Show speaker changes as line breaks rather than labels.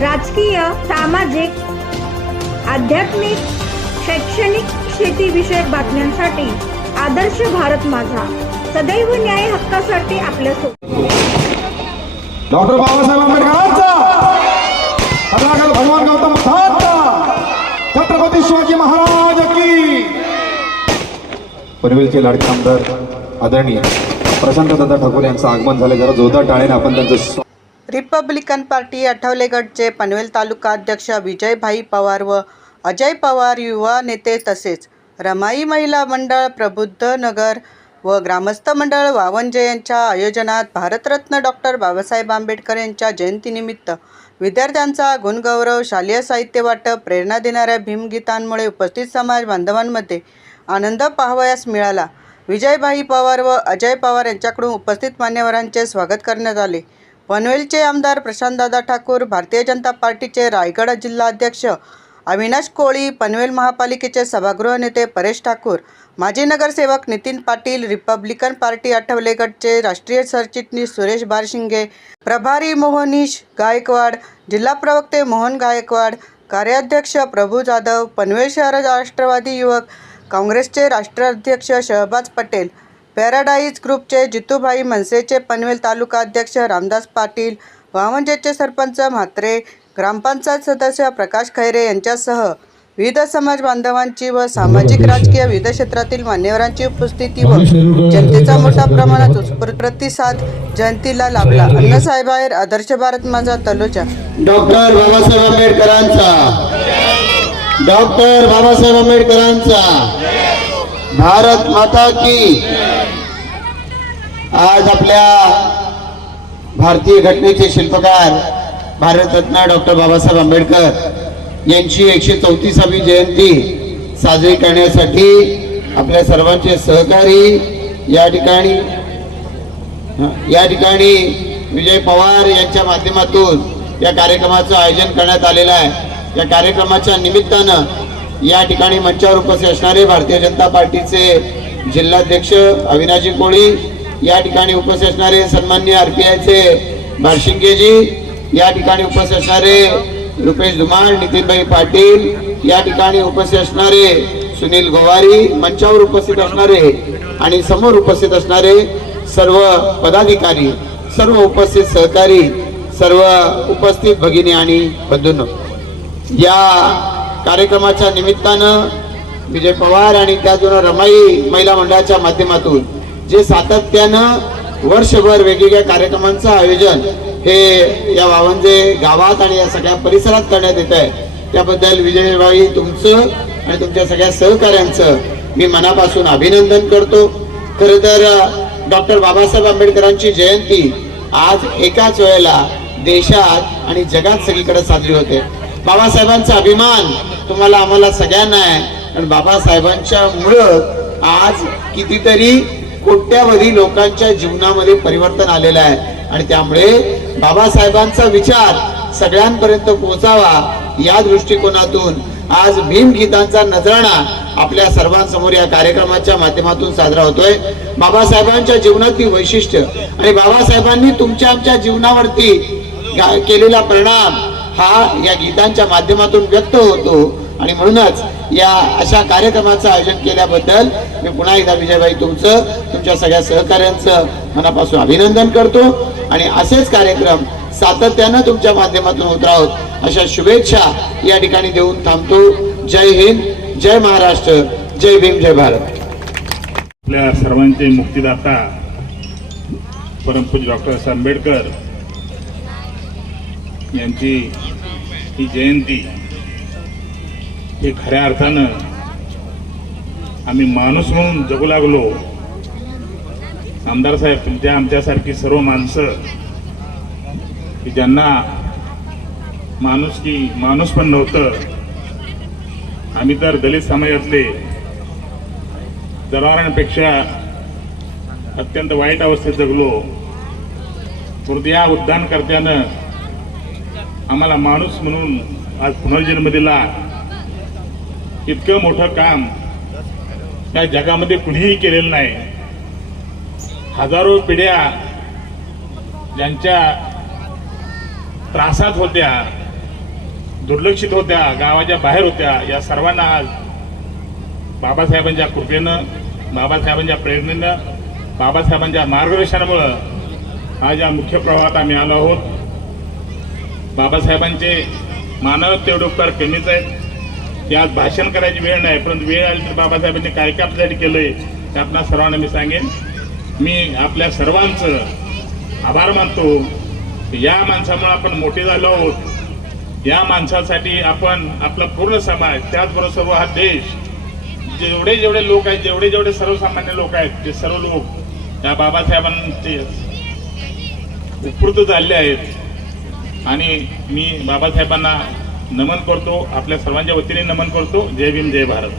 राजकीय सामाजिक आध्यात्मिक शैक्षणिक शेतीविषयक बातम्यांसाठी आदर्श भारत माझा. सदैव न्याय हक्कासाठी आपल्यासोबत
डॉक्टर बाबासाहेब आंबेडकरांचा! भगवान गौतम छत्रपती शिवाजी महाराज की! पनवेलचे लाडके आमदार आदरणीय प्रशांत दादा ठाकूर यांचं आगमन झालं. जरा जोरदार टाळेने आपण त्यांचं
रिपब्लिकन पार्टी आठवलेगडचे पनवेल तालुका अध्यक्ष विजयभाई पवार व अजय पवार युवा नेते तसेच रमाई महिला मंडळ प्रबुद्ध नगर व ग्रामस्थ मंडळ वावंजे यांच्या आयोजनात भारतरत्न डॉक्टर बाबासाहेब आंबेडकर यांच्या जयंतीनिमित्त विद्यार्थ्यांचा गुणगौरव शालेय साहित्य वाटप प्रेरणा देणाऱ्या भीमगीतांमुळे उपस्थित समाज बांधवांमध्ये आनंद पाहावयास मिळाला. विजयभाई पवार व अजय पवार यांच्याकडून उपस्थित मान्यवरांचे स्वागत करण्यात आले. पनवेलचे आमदार प्रशांतदादा ठाकूर भारतीय जनता पार्टीचे रायगड जिल्हाध्यक्ष अविनाश कोळी पनवेल महापालिकेचे सभागृह नेते परेश ठाकूर माजी नगरसेवक नितीन पाटील रिपब्लिकन पार्टी आठवले गटचे राष्ट्रीय सरचिटणीस सुरेश बारशिंगे प्रभारी मोहनीश गायकवाड जिल्हा प्रवक्ते मोहन गायकवाड कार्याध्यक्ष प्रभू जाधव पनवेल शहर राष्ट्रवादी युवक काँग्रेसचे राष्ट्राध्यक्ष शहबाज पटेल पॅराडाईज ग्रुपचे जितूभाई मनसेचे पनवेल तालुका अध्यक्ष रामदास पाटील वामंजेचे सरपंच म्हात्रे ग्रामपंचायत सदस्य प्रकाश खैरे यांच्यासह विविध समाज बांधवांची व सामाजिक राजकीय विविध क्षेत्रातील मान्यवरांची उपस्थिती व जनतेचा मोठ्या प्रमाणात प्रतिसाद जयंतीला लाभला. अण्णासाहेबाहेर आदर्श भारत माझा तलोजा.
डॉक्टर बाबासाहेब आंबेडकरांचा. डॉक्टर बाबासाहेब आंबेडकरांचा. भारत माता की। आज आपल्या भारतीय घटनेचे शिल्पकार भारतरत्न डॉक्टर बाबासाहेब आंबेडकर यांची एकशे चौतीसावी जयंती साजरी करण्यासाठी आपल्या सर्वांचे सहकारी या ठिकाणी या ठिकाणी विजय पवार यांच्या माध्यमातून या कार्यक्रमाचं आयोजन करण्यात आलेलं आहे. या कार्यक्रमाच्या निमित्तानं या ठिकाणी मंचावर उपस्थित असणारे भारतीय जनता पार्टीचे जिल्हाध्यक्ष अविनाशी कोळी या ठिकाणी उपस्थित असणारे सन्मान्य आर पी आयचे बारशिंगेजी या ठिकाणी उपस्थित असणारे रुपेश धुमाळ नितीनभाई पाटील या ठिकाणी उपस्थित असणारे सुनील गोवारी मंचावर उपस्थित असणारे आणि समोर उपस्थित असणारे सर्व पदाधिकारी सर्व उपस्थित सहकारी सर्व उपस्थित भगिनी आणि बंधूंनो या कार्यक्रमाच्या निमित्तानं विजय पवार आणि त्याचबरोबर रमाई महिला मंडळाच्या माध्यमातून जे सातत्यानं वर्षभर वेगवेगळ्या कार्यक्रमांचं आयोजन हे या वावंजे गावात आणि या सगळ्या परिसरात करण्यात येत आहे त्याबद्दल विजयबाई तुमचं आणि तुमच्या सगळ्या सहकाऱ्यांचं मी मनापासून अभिनंदन करतो. खरं तर डॉक्टर बाबासाहेब आंबेडकरांची जयंती आज एकाच वेळेला देशात आणि जगात सगळीकडे साजरी होते. बाबासाहेबांचा अभिमान तुम्हाला आम्हाला सगळ्यांना आहे. आणि बाबासाहेबांच्या मुळं आज कितीतरी कोट्यावधी लोकांच्या जीवनामध्ये परिवर्तन आलेलं आहे. आणि त्यामुळे बाबासाहेबांचा विचार सगळ्यांपर्यंत पोहोचावा या दृष्टिकोनातून आज भीमगीतांचा नजराणा आपल्या सर्वांसमोर या कार्यक्रमाच्या माध्यमातून साजरा होतोय. बाबासाहेबांच्या जीवनातील वैशिष्ट्य आणि बाबासाहेबांनी तुमच्या आमच्या जीवनावरती केलेला परिणाम हा या गीतांच्या माध्यमातून व्यक्त होतो. आणि म्हणूनच या अशा कार्यक्रमाचं आयोजन केल्याबद्दल मी पुन्हा एकदा विजयबाई तुमचं तुमच्या सगळ्या सहकार्यांचं मनापासून अभिनंदन करतो. आणि असेच कार्यक्रम सातत्यानं तुमच्या माध्यमातून होत राहोत अशा शुभेच्छा या ठिकाणी देऊन थांबतो. जय हिंद जय महाराष्ट्र जय भीम जय भारत.
आपल्या सर्वांचे मुक्तिदाता परमपूज डॉक्टर आंबेडकर यांची ही जयंती हे खऱ्या अर्थानं आम्ही माणूस म्हणून जगू लागलो. आमदार साहेब तुमच्या आमच्यासारखी सर्व माणसं की ज्यांना माणूस की माणूस पण नव्हतं. आम्ही तर दलित समाजातले जनावरांपेक्षा अत्यंत वाईट अवस्थेत जगलो. परंतु या उद्यानकर्त्यानं आम्हाला माणूस म्हणून आज पुनर्जन्म दिला. इतकं मोठं काम या जगामध्ये कुणीही केलेलं नाही. हजारो पिढ्या ज्यांच्या त्रासात होत्या दुर्लक्षित होत्या गावाच्या बाहेर होत्या या सर्वांना आज बाबासाहेबांच्या कृपेनं बाबासाहेबांच्या प्रेरणेनं बाबासाहेबांच्या मार्गदर्शनामुळं आज या मुख्य प्रवाहात आम्ही आलो आहोत. बाबासाहेबांचे मानव तेवढे उपकार कमीच आहेत. ते आज भाषण करायची वेळ नाही परंतु वेळ आली तर बाबासाहेबांनी काय काय आपल्यासाठी केलंय ते आपणा सर्वांना मी सांगेन. मी आपल्या सर्वांचं आभार मानतो. या माणसामुळे आपण मोठे झालो आहोत. या माणसासाठी आपण आपला पूर्ण समाज त्याचबरोबर सर्व हा देश जेवढे जेवढे लोक आहेत जेवढे जेवढे सर्वसामान्य लोक आहेत ते सर्व लोक त्या बाबासाहेबांचे उपकृत झाले आहेत आणि मी बाबासाहेबांना नमन करतो आपल्या सर्वांच्या वतीने नमन करतो. जय भीम जय भारत.